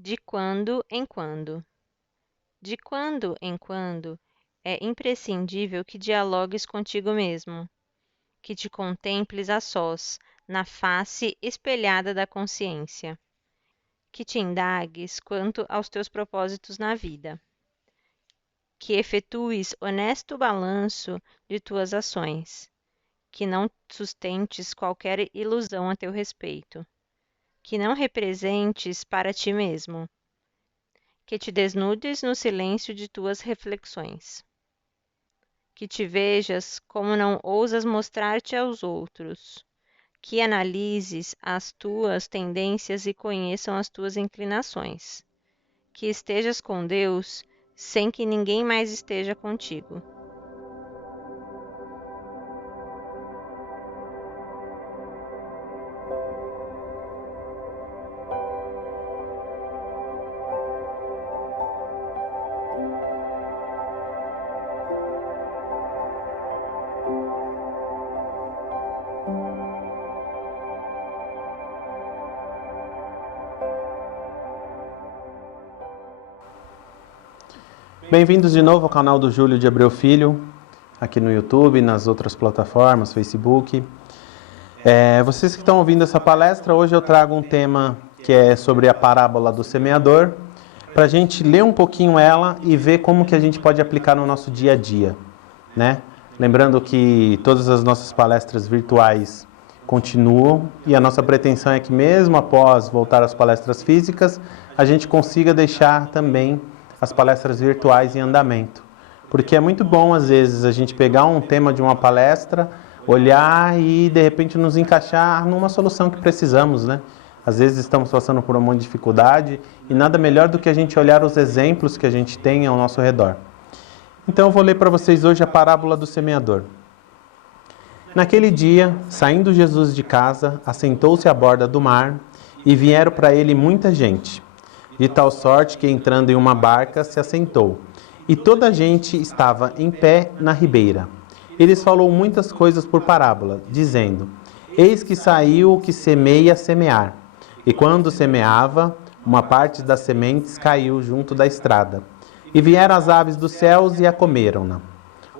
De quando em quando. De quando em quando é imprescindível que dialogues contigo mesmo, que te contemples a sós, na face espelhada da consciência, que te indagues quanto aos teus propósitos na vida, que efetues honesto balanço de tuas ações, que não sustentes qualquer ilusão a teu respeito, que não representes para ti mesmo, que te desnudes no silêncio de tuas reflexões, que te vejas como não ousas mostrar-te aos outros, que analises as tuas tendências e conheçam as tuas inclinações, que estejas com Deus sem que ninguém mais esteja contigo. Bem-vindos de novo ao canal do Júlio de Abreu Filho, aqui no YouTube, nas outras plataformas, Facebook. Vocês que estão ouvindo essa palestra, hoje eu trago um tema que é sobre a parábola do semeador, para a gente ler um pouquinho ela e ver como que a gente pode aplicar no nosso dia a dia, né? Lembrando que todas as nossas palestras virtuais continuam e a nossa pretensão é que mesmo após voltar às palestras físicas, a gente consiga deixar também as palestras virtuais em andamento. Porque é muito bom, às vezes, a gente pegar um tema de uma palestra, olhar e, de repente, nos encaixar numa solução que precisamos, né? Às vezes estamos passando por um monte de dificuldade e nada melhor do que a gente olhar os exemplos que a gente tem ao nosso redor. Então eu vou ler para vocês hoje a parábola do semeador. Naquele dia, saindo Jesus de casa, assentou-se à borda do mar e vieram para ele muita gente, de tal sorte que, entrando em uma barca, se assentou, e toda a gente estava em pé na ribeira. Eles falou muitas coisas por parábola, dizendo: Eis que saiu o que semeia semear. E quando semeava, uma parte das sementes caiu junto da estrada. E vieram as aves dos céus e a comeram-na.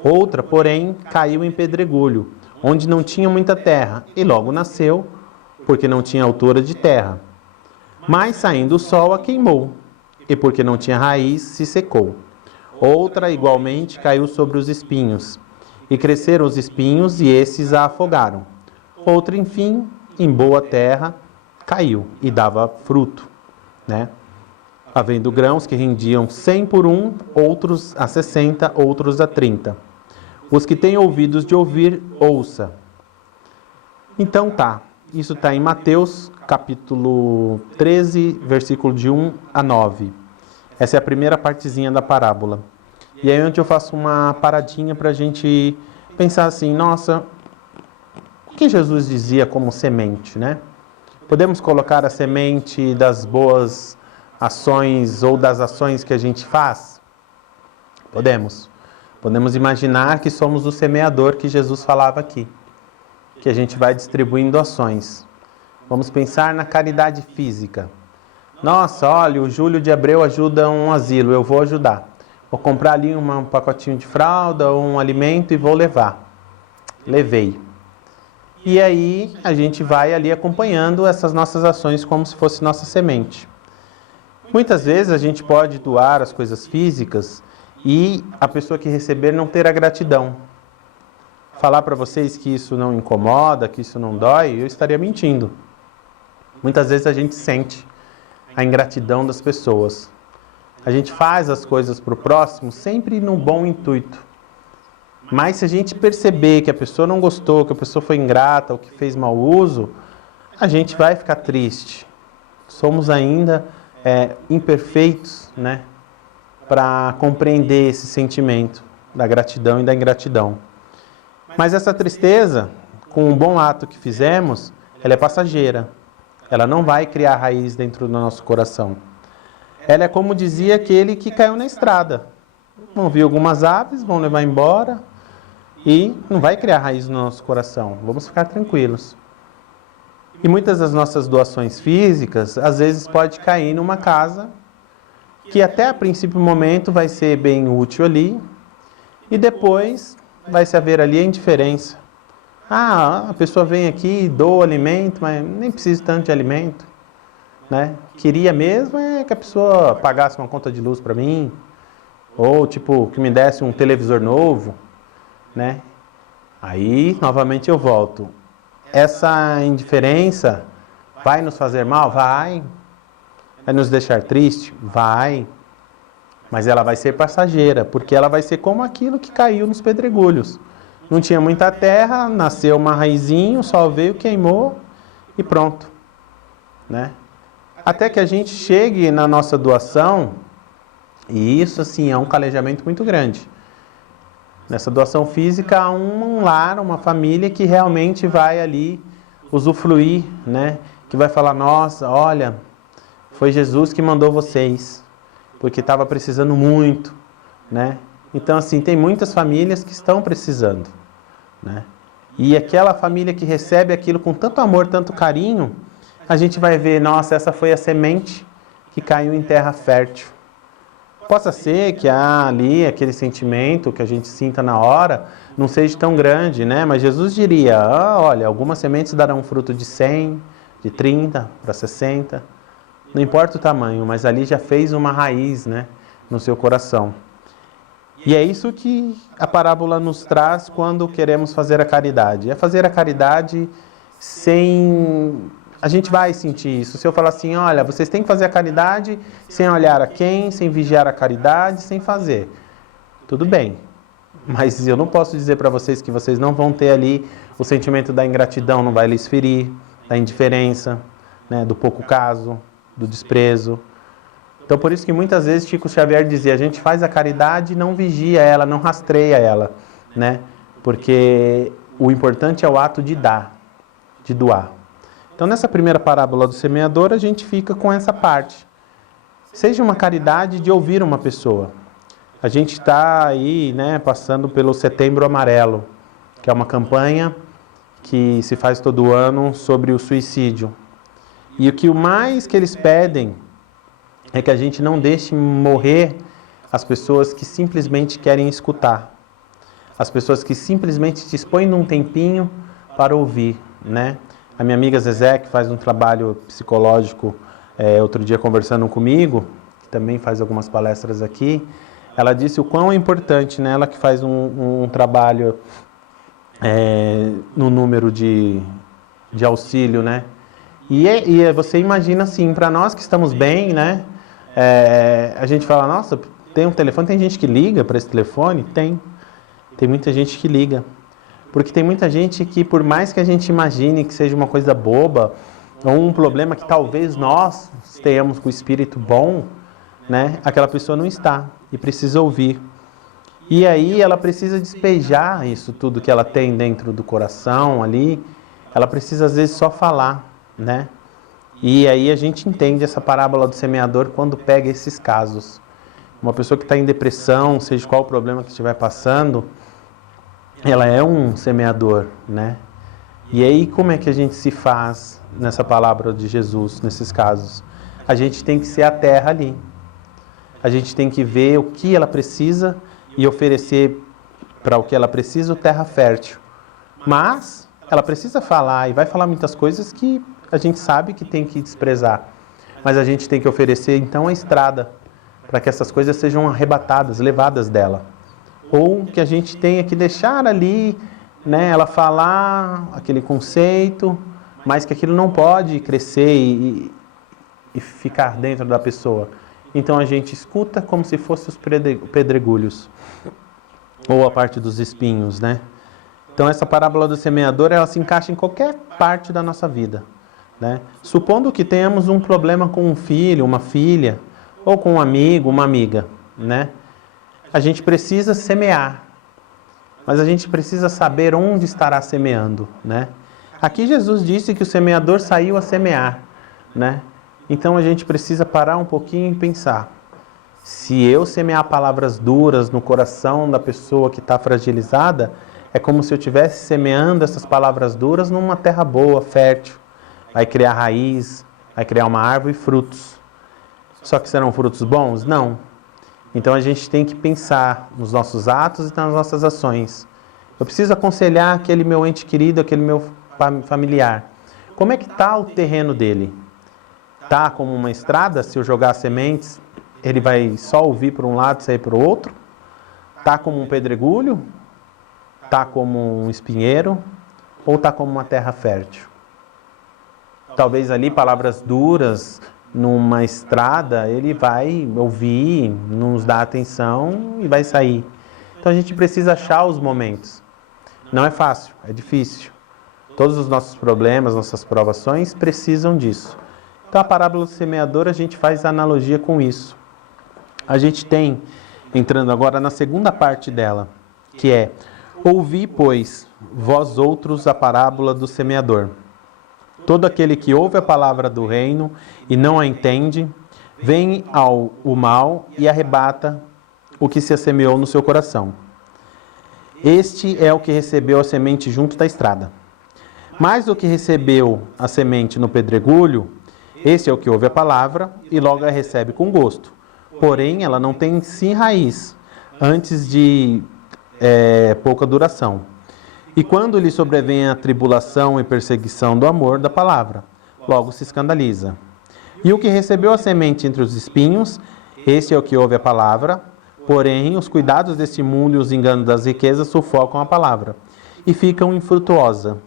Outra, porém, caiu em pedregulho, onde não tinha muita terra, e logo nasceu, porque não tinha altura de terra. Mas, saindo o sol, a queimou, e porque não tinha raiz, se secou. Outra, igualmente, caiu sobre os espinhos, e cresceram os espinhos, e esses a afogaram. Outra, enfim, em boa terra, caiu, e dava fruto, né? Havendo grãos que rendiam 100 por um, outros a 60, outros a 30. Os que têm ouvidos de ouvir, ouça. Então tá. Isso está em Mateus, capítulo 13, versículo de 1 a 9. Essa é a primeira partezinha da parábola. E aí onde eu faço uma paradinha para a gente pensar assim, nossa, o que Jesus dizia como semente, né? Podemos colocar a semente das boas ações ou das ações que a gente faz? Podemos. Podemos imaginar que somos o semeador que Jesus falava aqui, que a gente vai distribuindo ações. Vamos pensar na caridade física. Nossa, olha, o Júlio de Abreu ajuda um asilo, eu vou ajudar. Vou comprar ali um pacotinho de fralda ou um alimento e vou levar. Levei. E aí a gente vai ali acompanhando essas nossas ações como se fosse nossa semente. Muitas vezes a gente pode doar as coisas físicas e a pessoa que receber não ter a gratidão. Falar para vocês que isso não incomoda, que isso não dói, eu estaria mentindo. Muitas vezes a gente sente a ingratidão das pessoas. A gente faz as coisas para o próximo sempre no bom intuito. Mas se a gente perceber que a pessoa não gostou, que a pessoa foi ingrata ou que fez mau uso, a gente vai ficar triste. Somos ainda imperfeitos, né, para compreender esse sentimento da gratidão e da ingratidão. Mas essa tristeza, com um bom ato que fizemos, ela é passageira. Ela não vai criar raiz dentro do nosso coração. Ela é como dizia aquele que caiu na estrada. Vão vir algumas aves, vão levar embora e não vai criar raiz no nosso coração. Vamos ficar tranquilos. E muitas das nossas doações físicas, às vezes pode cair numa casa que até a princípio momento vai ser bem útil ali, e depois vai se haver ali a indiferença. Ah, a pessoa vem aqui, doa alimento, mas nem precisa tanto de alimento, né? Queria mesmo é que a pessoa pagasse uma conta de luz para mim, ou tipo, que me desse um televisor novo, né? Aí, novamente eu volto. Essa indiferença vai nos fazer mal? Vai. Vai nos deixar triste? Vai. Mas ela vai ser passageira, porque ela vai ser como aquilo que caiu nos pedregulhos. Não tinha muita terra, nasceu uma raizinho, o sol veio, queimou e pronto, né? Até que a gente chegue na nossa doação, e isso assim é um calejamento muito grande. Nessa doação física, há um lar, uma família que realmente vai ali usufruir, né? Que vai falar, nossa, olha, foi Jesus que mandou vocês, porque estava precisando muito, né? Então, assim, tem muitas famílias que estão precisando, né? E aquela família que recebe aquilo com tanto amor, tanto carinho, a gente vai ver, nossa, essa foi a semente que caiu em terra fértil. Possa ser que ali aquele sentimento que a gente sinta na hora não seja tão grande, né? Mas Jesus diria, olha, algumas sementes darão fruto de 100, de 30 para 60. Não importa o tamanho, mas ali já fez uma raiz, né, no seu coração. E é isso que a parábola nos traz quando queremos fazer a caridade. É fazer a caridade sem... A gente vai sentir isso. Se eu falar assim, olha, vocês têm que fazer a caridade sem olhar a quem, sem vigiar a caridade, sem fazer. Tudo bem. Mas eu não posso dizer para vocês que vocês não vão ter ali o sentimento da ingratidão, não vai lhes ferir, da indiferença, né, do pouco caso, do desprezo. Então, por isso que muitas vezes Chico Xavier dizia, a gente faz a caridade e não vigia ela, não rastreia ela, né? Porque o importante é o ato de dar, de doar. Então, nessa primeira parábola do semeador, a gente fica com essa parte. Seja uma caridade de ouvir uma pessoa. A gente está aí, né, passando pelo Setembro Amarelo, que é uma campanha que se faz todo ano sobre o suicídio. E o mais que eles pedem é que a gente não deixe morrer as pessoas que simplesmente querem escutar. As pessoas que simplesmente dispõem de um tempinho para ouvir, né? A minha amiga Zezé, que faz um trabalho psicológico, outro dia conversando comigo, que também faz algumas palestras aqui, ela disse o quão é importante, né? Ela que faz um trabalho no número de auxílio, né? E você imagina assim, para nós que estamos bem, né? A gente fala, nossa, tem um telefone, tem gente que liga para esse telefone? Tem muita gente que liga. Porque tem muita gente que, por mais que a gente imagine que seja uma coisa boba, ou um problema que talvez nós tenhamos com o espírito bom, né? Aquela pessoa não está e precisa ouvir. E aí ela precisa despejar isso tudo que ela tem dentro do coração ali, ela precisa às vezes só falar, né? E aí a gente entende essa parábola do semeador quando pega esses casos. Uma pessoa que está em depressão, seja qual o problema que estiver passando, ela é um semeador, né? E aí como é que a gente se faz nessa palavra de Jesus, nesses casos? A gente tem que ser a terra ali. A gente tem que ver o que ela precisa e oferecer para o que ela precisa o terra fértil. Mas ela precisa falar e vai falar muitas coisas que a gente sabe que tem que desprezar. Mas a gente tem que oferecer então a estrada para que essas coisas sejam arrebatadas, levadas dela. Ou que a gente tenha que deixar ali, né, ela falar aquele conceito, mas que aquilo não pode crescer e ficar dentro da pessoa. Então a gente escuta como se fossem os pedregulhos, ou a parte dos espinhos, né? Então essa parábola do semeador, ela se encaixa em qualquer parte da nossa vida, né? Supondo que tenhamos um problema com um filho, uma filha, ou com um amigo, uma amiga, né? A gente precisa semear, mas a gente precisa saber onde estará semeando, né? Aqui Jesus disse que o semeador saiu a semear, né? Então a gente precisa parar um pouquinho e pensar. Se eu semear palavras duras no coração da pessoa que está fragilizada, é como se eu estivesse semeando essas palavras duras numa terra boa, fértil, vai criar raiz, vai criar uma árvore e frutos. Só que serão frutos bons? Não. Então a gente tem que pensar nos nossos atos e nas nossas ações. Eu preciso aconselhar aquele meu ente querido, aquele meu familiar. Como é que está o terreno dele? Está como uma estrada? Se eu jogar sementes, ele vai só ouvir por um lado e sair para o outro? Está como um pedregulho? Está como um espinheiro? Ou está como uma terra fértil? Talvez ali palavras duras, numa estrada, ele vai ouvir, não nos dá atenção e vai sair. Então a gente precisa achar os momentos. Não é fácil, é difícil. Todos os nossos problemas, nossas provações precisam disso. Então a parábola do semeador, a gente faz analogia com isso. A gente tem, entrando agora na segunda parte dela, que é: ouvi, pois, vós outros a parábola do semeador. Todo aquele que ouve a palavra do reino e não a entende, vem ao o mal e arrebata o que se assemeou no seu coração. Este é o que recebeu a semente junto da estrada. Mas o que recebeu a semente no pedregulho, esse é o que ouve a palavra e logo a recebe com gosto. Porém, ela não tem em si raiz, antes de pouca duração. E quando lhe sobrevém a tribulação e perseguição do amor da palavra, logo se escandaliza. E o que recebeu a semente entre os espinhos, esse é o que ouve a palavra, porém os cuidados deste mundo e os enganos das riquezas sufocam a palavra, e ficam infrutuosa.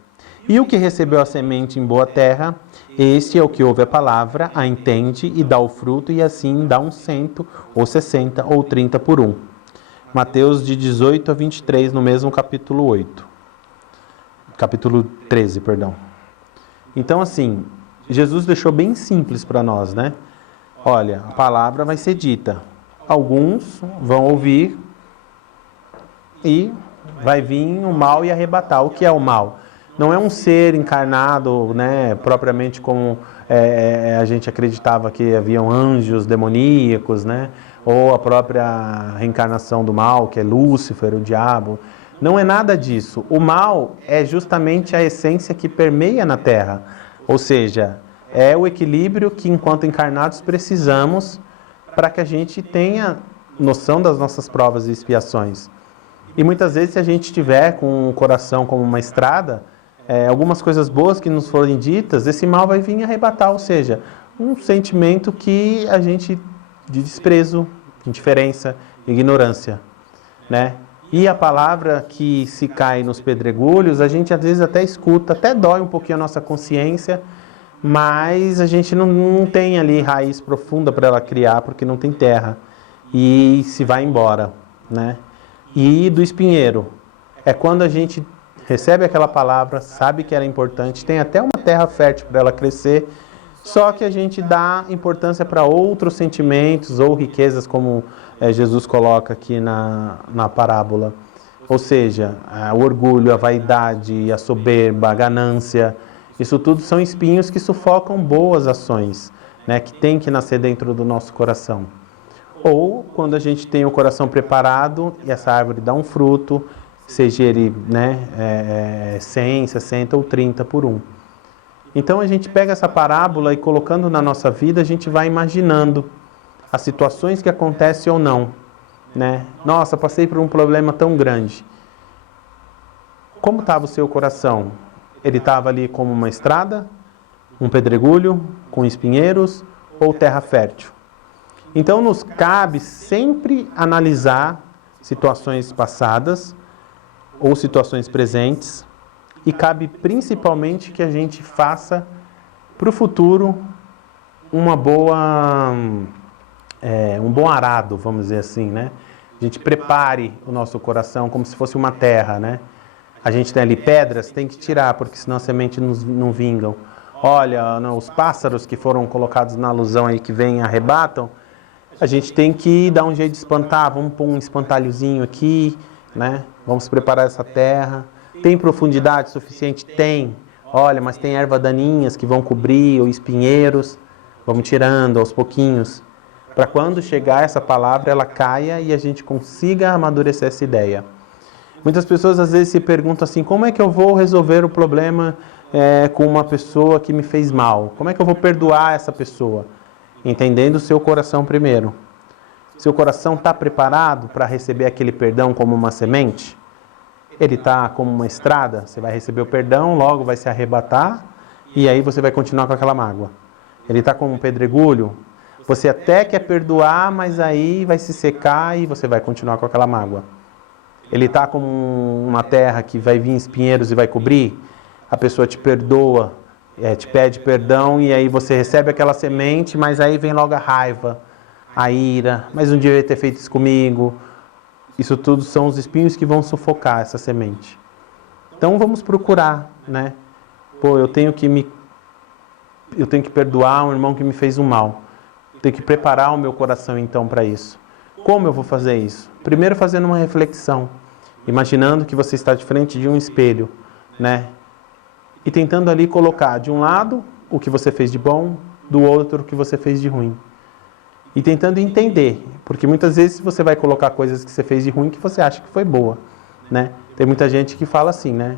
E o que recebeu a semente em boa terra, este é o que ouve a palavra, a entende e dá o fruto, e assim dá 100, ou 60, ou 30 por um. Mateus de 18 a 23, no mesmo capítulo 8. Capítulo 13, perdão. Então, assim, Jesus deixou bem simples para nós, né? Olha, a palavra vai ser dita. Alguns vão ouvir e vai vir o mal e arrebatar. O que é o mal? Não é um ser encarnado, né, propriamente como a gente acreditava que haviam anjos demoníacos, né? Ou a própria reencarnação do mal, que é Lúcifer, o diabo. Não é nada disso. O mal é justamente a essência que permeia na Terra. Ou seja, é o equilíbrio que, enquanto encarnados, precisamos para que a gente tenha noção das nossas provas e expiações. E muitas vezes, se a gente tiver com o coração como uma estrada, algumas coisas boas que nos forem ditas, esse mal vai vir arrebatar. Ou seja, um sentimento que a gente, de desprezo, indiferença, ignorância, né? E a palavra que se cai nos pedregulhos, a gente às vezes até escuta, até dói um pouquinho a nossa consciência, mas a gente não tem ali raiz profunda para ela criar, porque não tem terra. E se vai embora, né? E do espinheiro, é quando a gente recebe aquela palavra, sabe que ela é importante, tem até uma terra fértil para ela crescer, só que a gente dá importância para outros sentimentos ou riquezas, como Jesus coloca aqui na parábola. Ou seja, o orgulho, a vaidade, a soberba, a ganância, isso tudo são espinhos que sufocam boas ações, né, que tem que nascer dentro do nosso coração. Ou quando a gente tem o coração preparado e essa árvore dá um fruto, seja ele 100, 60 ou 30 por um. Então a gente pega essa parábola e colocando na nossa vida, a gente vai imaginando as situações que acontecem ou não, né? Nossa, passei por um problema tão grande. Como estava o seu coração? Ele estava ali como uma estrada, um pedregulho, com espinheiros ou terra fértil? Então nos cabe sempre analisar situações passadas ou situações presentes, e cabe principalmente que a gente faça para o futuro um bom arado, vamos dizer assim, né? A gente prepare o nosso coração como se fosse uma terra, né? A gente tem ali pedras, tem que tirar, porque senão a semente não vingam. Olha, os pássaros que foram colocados na alusão aí, que vêm e arrebatam, a gente tem que dar um jeito de espantar, vamos pôr um espantalhozinho aqui, né? Vamos preparar essa terra. Tem profundidade suficiente? Tem. Olha, mas tem erva daninhas que vão cobrir, ou espinheiros. Vamos tirando aos pouquinhos, para quando chegar essa palavra, ela caia e a gente consiga amadurecer essa ideia. Muitas pessoas às vezes se perguntam assim, como é que eu vou resolver o problema com uma pessoa que me fez mal? Como é que eu vou perdoar essa pessoa? Entendendo o seu coração primeiro. Seu coração está preparado para receber aquele perdão como uma semente? Ele está como uma estrada? Você vai receber o perdão, logo vai se arrebatar e aí você vai continuar com aquela mágoa. Ele está como um pedregulho? Você até quer perdoar, mas aí vai se secar e você vai continuar com aquela mágoa. Ele está como uma terra que vai vir espinheiros e vai cobrir? A pessoa te perdoa, te pede perdão e aí você recebe aquela semente, mas aí vem logo a raiva, a ira, mas não devia ter feito isso comigo. Isso tudo são os espinhos que vão sufocar essa semente. Então vamos procurar, né? Eu tenho que perdoar um irmão que me fez um mal. Tenho que preparar o meu coração então para isso. Como eu vou fazer isso? Primeiro fazendo uma reflexão, imaginando que você está de frente de um espelho, né? E tentando ali colocar de um lado o que você fez de bom, do outro o que você fez de ruim. E tentando entender, porque muitas vezes você vai colocar coisas que você fez de ruim que você acha que foi boa, né? Tem muita gente que fala assim, né?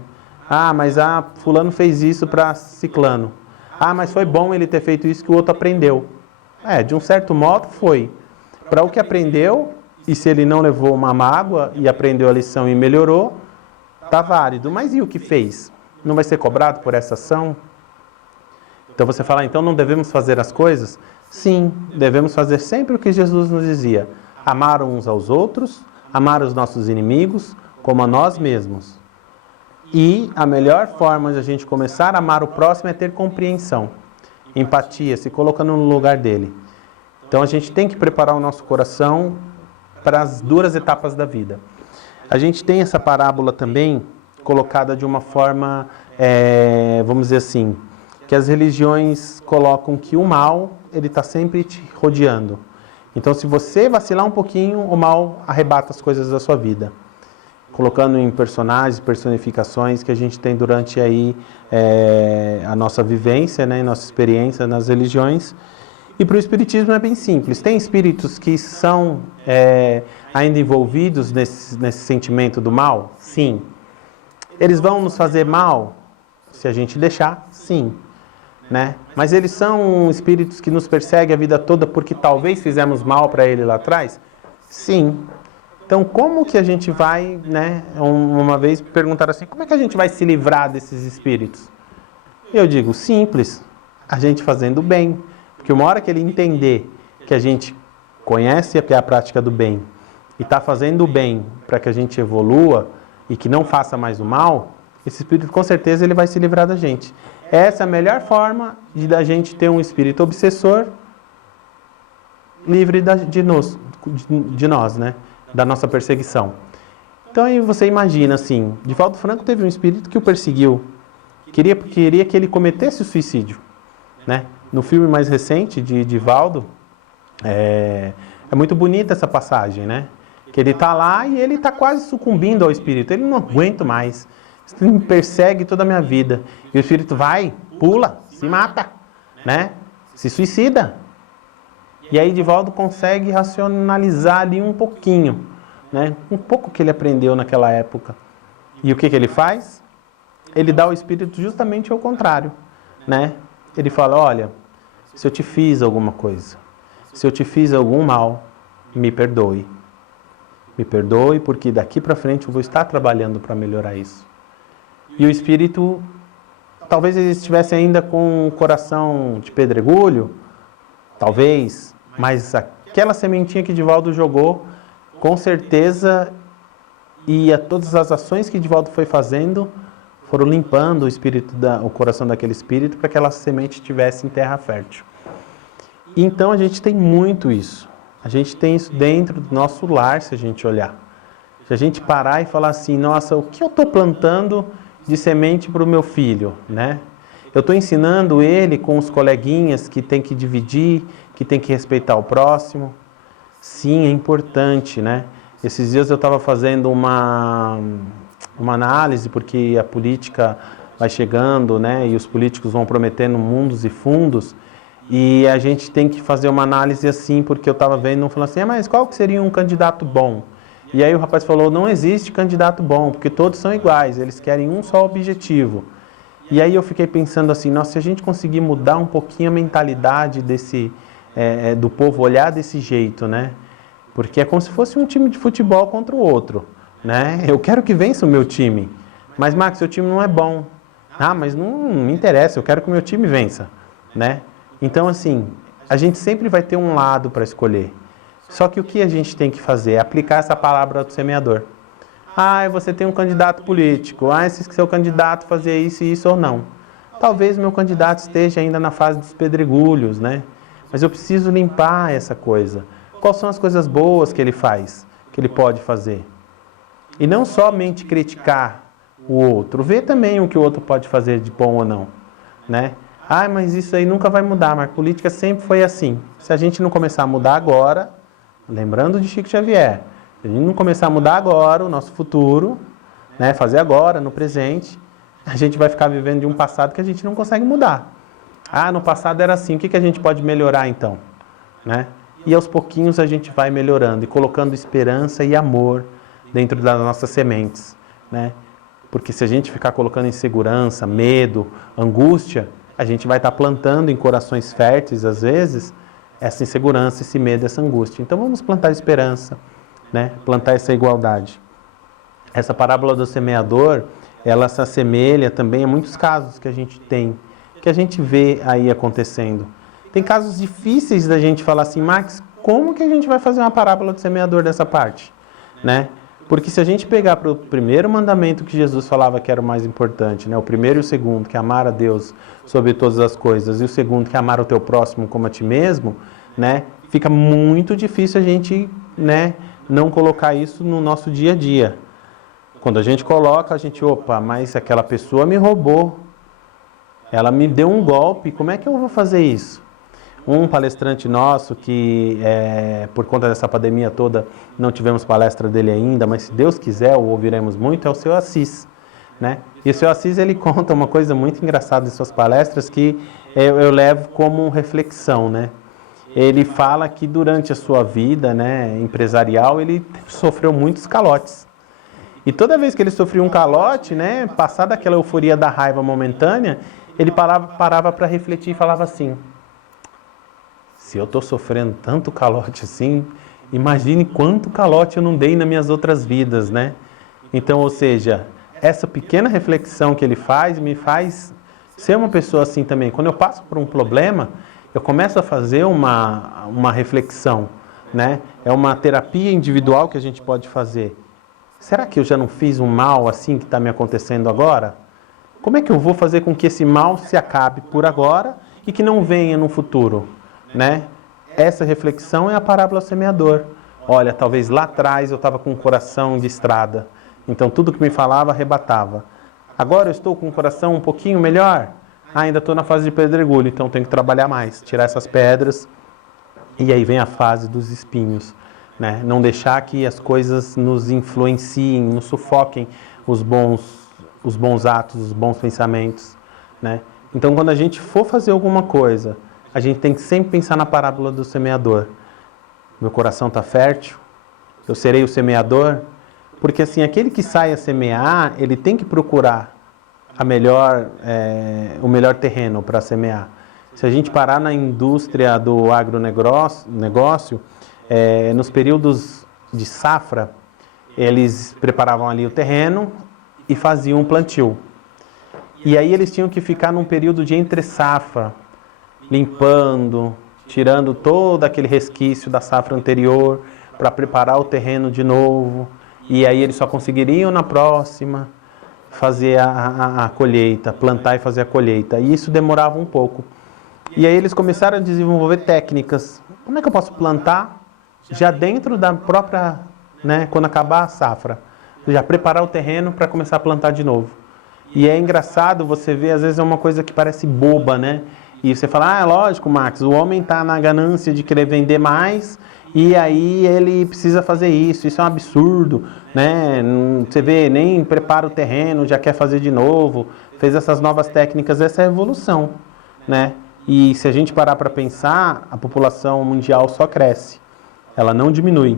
Mas fulano fez isso para ciclano. Mas foi bom ele ter feito isso que o outro aprendeu. De um certo modo foi. Para o que aprendeu, e se ele não levou uma mágoa e aprendeu a lição e melhorou, tá válido. Mas e o que fez? Não vai ser cobrado por essa ação? Então você fala, então não devemos fazer as coisas? Sim, devemos fazer sempre o que Jesus nos dizia. Amar uns aos outros, amar os nossos inimigos, como a nós mesmos. E a melhor forma de a gente começar a amar o próximo é ter compreensão, empatia, se colocando no lugar dele. Então a gente tem que preparar o nosso coração para as duras etapas da vida. A gente tem essa parábola também colocada de uma forma, vamos dizer assim, que as religiões colocam que o mal, ele está sempre te rodeando. Então se você vacilar um pouquinho, o mal arrebata as coisas da sua vida. Colocando em personagens, personificações que a gente tem durante aí a nossa vivência, né, nossa experiência nas religiões. E para o Espiritismo é bem simples. Tem espíritos que são ainda envolvidos nesse sentimento do mal? Sim. Eles vão nos fazer mal? Se a gente deixar? Sim. Né? Mas eles são espíritos que nos perseguem a vida toda porque talvez fizemos mal para ele lá atrás? Sim. Então, como que a gente vai, né? Uma vez perguntaram assim, como é que a gente vai se livrar desses espíritos? Eu digo, simples, a gente fazendo bem. Porque uma hora que ele entender que a gente conhece a prática do bem e está fazendo o bem para que a gente evolua e que não faça mais o mal, esse espírito com certeza ele vai se livrar da gente. Essa é a melhor forma de a gente ter um espírito obsessor livre de nós, né? Da nossa perseguição. Então aí você imagina assim, Divaldo Franco teve um espírito que o perseguiu, queria que ele cometesse o suicídio, né? No filme mais recente de Divaldo, é muito bonita essa passagem, né? Que ele está lá e ele está quase sucumbindo ao espírito, ele não aguenta mais, isso me persegue toda a minha vida. E o espírito vai, pula, se mata, né? Se suicida. E aí Divaldo consegue racionalizar ali um pouquinho, né? Um pouco que ele aprendeu naquela época. E o que ele faz? Ele dá ao espírito justamente ao contrário, né? Ele fala, olha, se eu te fiz alguma coisa, se eu te fiz algum mal, me perdoe. Me perdoe porque daqui para frente eu vou estar trabalhando para melhorar isso. E o espírito, talvez ele estivesse ainda com o coração de pedregulho, talvez, mas aquela sementinha que Divaldo jogou, com certeza, e todas as ações que Divaldo foi fazendo, foram limpando o coração daquele espírito para que aquela semente estivesse em terra fértil. Então a gente tem muito isso. A gente tem isso dentro do nosso lar, se a gente olhar. Se a gente parar e falar assim, nossa, o que eu estou plantando de semente para o meu filho, né? Eu estou ensinando ele com os coleguinhas que tem que dividir, que tem que respeitar o próximo. Sim, é importante, né? Esses dias eu estava fazendo uma análise, porque a política vai chegando, né? E os políticos vão prometendo mundos e fundos. E a gente tem que fazer uma análise assim, porque eu estava vendo, falando assim, mas qual que seria um candidato bom? E aí o rapaz falou, não existe candidato bom, porque todos são iguais, eles querem um só objetivo. E aí eu fiquei pensando assim, nossa, se a gente conseguir mudar um pouquinho a mentalidade do povo olhar desse jeito, né? Porque é como se fosse um time de futebol contra o outro, né? Eu quero que vença o meu time, mas Max, seu time não é bom. Ah, mas não me interessa, eu quero que o meu time vença, né? Então, assim, a gente sempre vai ter um lado para escolher. Só que o que a gente tem que fazer é aplicar essa palavra do semeador. Ah, você tem um candidato político. Ah, se seu candidato fazia isso, isso ou não. Talvez o meu candidato esteja ainda na fase dos pedregulhos, né? Mas eu preciso limpar essa coisa. Quais são as coisas boas que ele faz, que ele pode fazer? E não somente criticar o outro, ver também o que o outro pode fazer de bom ou não, né? Ah, mas isso aí nunca vai mudar, mas a política sempre foi assim. Se a gente não começar a mudar agora, lembrando de Chico Xavier, se a gente não começar a mudar agora o nosso futuro, né, fazer agora, no presente, a gente vai ficar vivendo de um passado que a gente não consegue mudar. Ah, no passado era assim, o que a gente pode melhorar então? Né? E aos pouquinhos a gente vai melhorando e colocando esperança e amor dentro das nossas sementes, né? Porque se a gente ficar colocando insegurança, medo, angústia, a gente vai estar plantando em corações férteis, às vezes, essa insegurança, esse medo, essa angústia. Então vamos plantar esperança, né? Plantar essa igualdade. Essa parábola do semeador, ela se assemelha também a muitos casos que a gente tem, que a gente vê aí acontecendo. Tem casos difíceis da gente falar assim, Max, como que a gente vai fazer uma parábola do semeador dessa parte? Né? Porque se a gente pegar para o primeiro mandamento que Jesus falava que era o mais importante, né? O primeiro e o segundo, que é amar a Deus sobre todas as coisas, e o segundo, que é amar o teu próximo como a ti mesmo, né? Fica muito difícil a gente, né, não colocar isso no nosso dia a dia. Quando a gente coloca, a gente, opa, mas aquela pessoa me roubou, ela me deu um golpe, como é que eu vou fazer isso? Um palestrante nosso que, por conta dessa pandemia toda, não tivemos palestra dele ainda, mas se Deus quiser, o ouviremos muito, é o seu Assis, né? E o seu Assis, ele conta uma coisa muito engraçada em suas palestras que eu levo como reflexão, né? Ele fala que durante a sua vida, né, empresarial, ele sofreu muitos calotes. E toda vez que ele sofria um calote, né, passada aquela euforia da raiva momentânea, ele parava para refletir e falava assim, se eu estou sofrendo tanto calote assim, imagine quanto calote eu não dei nas minhas outras vidas, né? Então, ou seja, essa pequena reflexão que ele faz, me faz ser uma pessoa assim também. Quando eu passo por um problema, eu começo a fazer uma reflexão, né? É uma terapia individual que a gente pode fazer. Será que eu já não fiz um mal assim que está me acontecendo agora? Como é que eu vou fazer com que esse mal se acabe por agora e que não venha no futuro? Né? Essa reflexão é a parábola do semeador. Olha, talvez lá atrás eu estava com o coração de estrada, então tudo que me falava arrebatava. Agora eu estou com o coração um pouquinho melhor, ainda estou na fase de pedregulho, então tenho que trabalhar mais, tirar essas pedras, e aí vem a fase dos espinhos, né? Não deixar que as coisas nos influenciem, nos sufoquem os bons atos, os bons pensamentos, né? Então quando a gente for fazer alguma coisa, a gente tem que sempre pensar na parábola do semeador. Meu coração está fértil, eu serei o semeador, porque assim, aquele que sai a semear, ele tem que procurar o melhor terreno para semear. Se a gente parar na indústria do agronegócio, nos períodos de safra, eles preparavam ali o terreno e faziam um plantio. E aí eles tinham que ficar num período de entre-safra, limpando, tirando todo aquele resquício da safra anterior para preparar o terreno de novo. E aí eles só conseguiriam na próxima fazer a colheita, plantar e fazer a colheita. E isso demorava um pouco. E aí eles começaram a desenvolver técnicas. Como é que eu posso plantar já dentro da própria, né, quando acabar a safra? Já preparar o terreno para começar a plantar de novo. E é engraçado você ver, às vezes é uma coisa que parece boba, né? E você fala, é lógico, Max, o homem está na ganância de querer vender mais e aí ele precisa fazer isso é um absurdo, né? Você vê, nem prepara o terreno, já quer fazer de novo, fez essas novas técnicas, essa é a evolução, né? E se a gente parar para pensar, a população mundial só cresce, ela não diminui.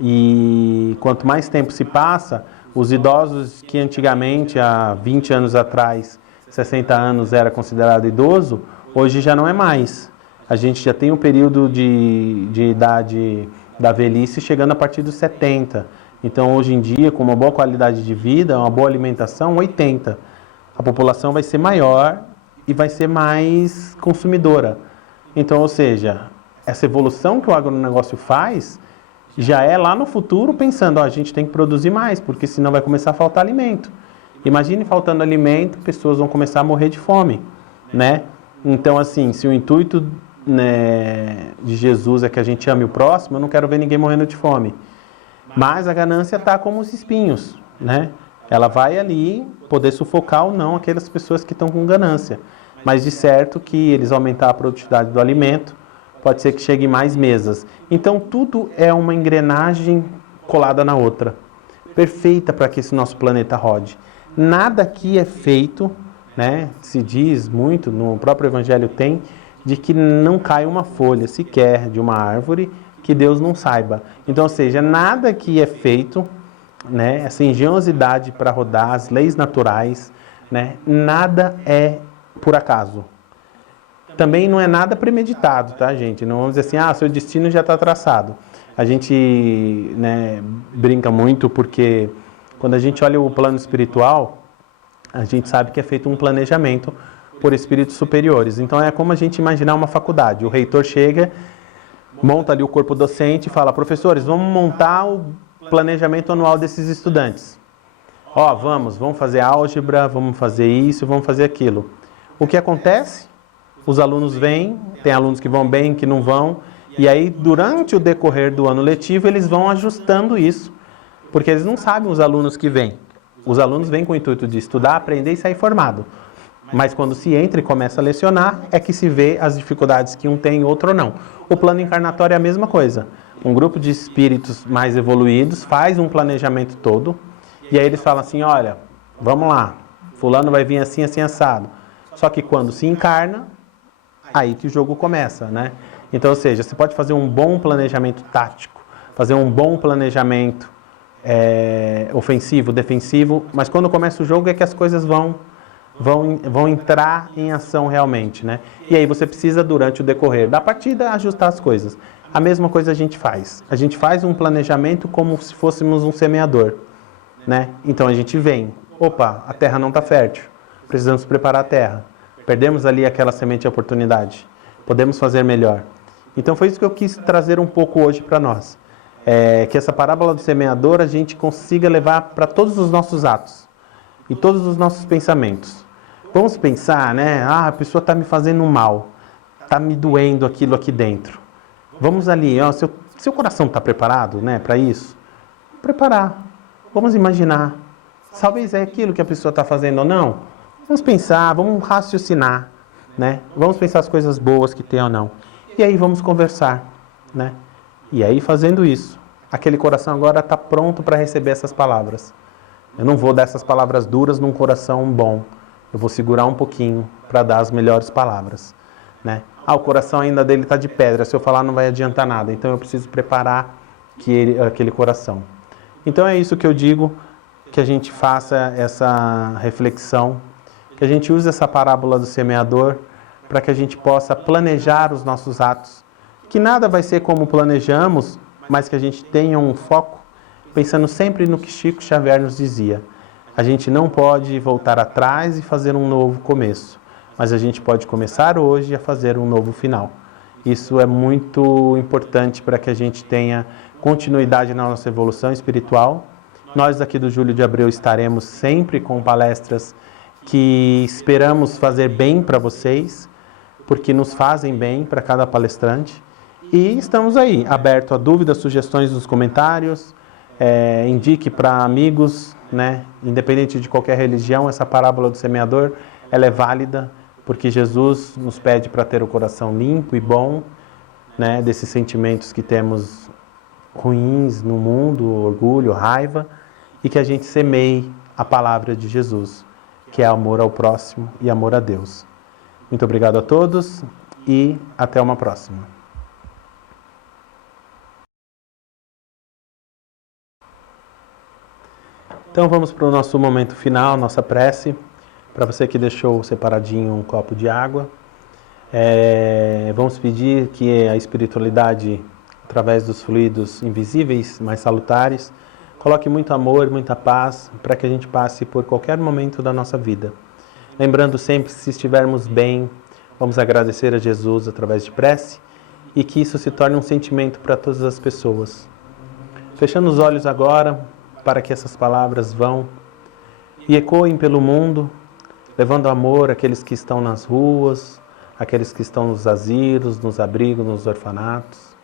E quanto mais tempo se passa, os idosos que antigamente, há 20 anos atrás, 60 anos era considerado idoso, hoje já não é mais. A gente já tem um período de idade da velhice chegando a partir dos 70. Então, hoje em dia, com uma boa qualidade de vida, uma boa alimentação, 80. A população vai ser maior e vai ser mais consumidora. Então, ou seja, essa evolução que o agronegócio faz já é lá no futuro pensando, ó, a gente tem que produzir mais, porque senão vai começar a faltar alimento. Imagine faltando alimento, pessoas vão começar a morrer de fome, né? Então, assim, se o intuito, né, de Jesus é que a gente ame o próximo, eu não quero ver ninguém morrendo de fome. Mas a ganância está como os espinhos, né? Ela vai ali poder sufocar ou não aquelas pessoas que estão com ganância. Mas de certo que eles aumentar a produtividade do alimento, pode ser que chegue mais mesas. Então tudo é uma engrenagem colada na outra, perfeita para que esse nosso planeta rode. Nada aqui é feito, né? Se diz muito, no próprio Evangelho tem, de que não cai uma folha sequer de uma árvore que Deus não saiba. Então, ou seja, nada aqui é feito, né? Essa engenhosidade para rodar, as leis naturais, né? Nada é por acaso. Também não é nada premeditado, tá, gente? Não vamos dizer assim, seu destino já está traçado. A gente, né, brinca muito porque quando a gente olha o plano espiritual, a gente sabe que é feito um planejamento por espíritos superiores. Então é como a gente imaginar uma faculdade. O reitor chega, monta ali o corpo docente e fala, professores, vamos montar o planejamento anual desses estudantes. Ó, vamos fazer álgebra, vamos fazer isso, vamos fazer aquilo. O que acontece? Os alunos vêm, tem alunos que vão bem, que não vão, e aí durante o decorrer do ano letivo eles vão ajustando isso, porque eles não sabem os alunos que vêm. Os alunos vêm com o intuito de estudar, aprender e sair formado. Mas quando se entra e começa a lecionar, é que se vê as dificuldades que um tem e outro não. O plano encarnatório é a mesma coisa. Um grupo de espíritos mais evoluídos faz um planejamento todo, e aí eles falam assim, olha, vamos lá, fulano vai vir assim, assim, assado. Só que quando se encarna, aí que o jogo começa, né? Então, ou seja, você pode fazer um bom planejamento tático, fazer um bom planejamento ofensivo, defensivo, mas quando começa o jogo é que as coisas vão entrar em ação realmente, né? E aí você precisa, durante o decorrer da partida, ajustar as coisas. A mesma coisa a gente faz. A gente faz um planejamento como se fôssemos um semeador, né? Então a gente vem, opa, a terra não está fértil, precisamos preparar a terra. Perdemos ali aquela semente de oportunidade. Podemos fazer melhor. Então foi isso que eu quis trazer um pouco hoje para nós. Que essa parábola do semeador a gente consiga levar para todos os nossos atos e todos os nossos pensamentos. Vamos pensar, né? A pessoa está me fazendo mal, está me doendo aquilo aqui dentro. Vamos ali, ó, seu coração está preparado, né, para isso? Preparar. Vamos imaginar. Talvez é aquilo que a pessoa está fazendo ou não. Vamos pensar, vamos raciocinar, né? Vamos pensar as coisas boas que tem ou não. E aí vamos conversar, né? E aí fazendo isso, aquele coração agora está pronto para receber essas palavras. Eu não vou dar essas palavras duras num coração bom. Eu vou segurar um pouquinho para dar as melhores palavras, né? O coração ainda dele está de pedra. Se eu falar não vai adiantar nada. Então eu preciso preparar aquele coração. Então é isso que eu digo, que a gente faça essa reflexão, que a gente use essa parábola do semeador para que a gente possa planejar os nossos atos, que nada vai ser como planejamos, mas que a gente tenha um foco, pensando sempre no que Chico Xavier nos dizia. A gente não pode voltar atrás e fazer um novo começo, mas a gente pode começar hoje a fazer um novo final. Isso é muito importante para que a gente tenha continuidade na nossa evolução espiritual. Nós aqui do Júlio de Abreu estaremos sempre com palestras que esperamos fazer bem para vocês, porque nos fazem bem para cada palestrante. E estamos aí, aberto a dúvidas, sugestões nos comentários, indique para amigos, né? Independente de qualquer religião, essa parábola do semeador, ela é válida, porque Jesus nos pede para ter o coração limpo e bom, né? Desses sentimentos que temos ruins no mundo, orgulho, raiva, e que a gente semeie a palavra de Jesus, que é amor ao próximo e amor a Deus. Muito obrigado a todos e até uma próxima. Então vamos para o nosso momento final, nossa prece. Para você que deixou separadinho um copo de água, vamos pedir que a espiritualidade, através dos fluidos invisíveis, mais salutares, coloque muito amor, muita paz, para que a gente passe por qualquer momento da nossa vida. Lembrando sempre que se estivermos bem, vamos agradecer a Jesus através de prece e que isso se torne um sentimento para todas as pessoas. Fechando os olhos agora, para que essas palavras vão e ecoem pelo mundo, levando amor àqueles que estão nas ruas, àqueles que estão nos asilos, nos abrigos, nos orfanatos,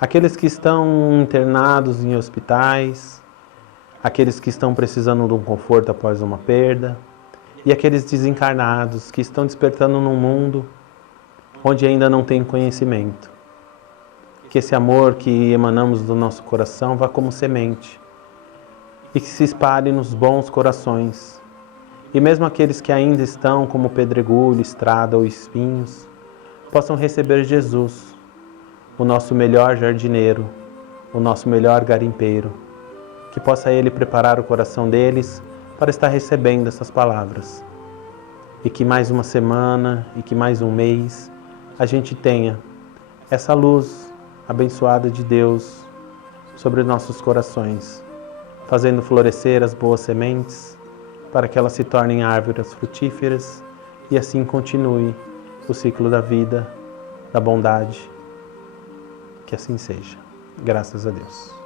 àqueles que estão internados em hospitais, àqueles que estão precisando de um conforto após uma perda, e aqueles desencarnados que estão despertando num mundo onde ainda não tem conhecimento. Que esse amor que emanamos do nosso coração vá como semente e que se espalhe nos bons corações. E mesmo aqueles que ainda estão como pedregulho, estrada ou espinhos, possam receber Jesus, o nosso melhor jardineiro, o nosso melhor garimpeiro, que possa Ele preparar o coração deles para estar recebendo essas palavras. E que mais uma semana e que mais um mês a gente tenha essa luz abençoada de Deus sobre nossos corações, fazendo florescer as boas sementes para que elas se tornem árvores frutíferas e assim continue o ciclo da vida, da bondade. Que assim seja. Graças a Deus.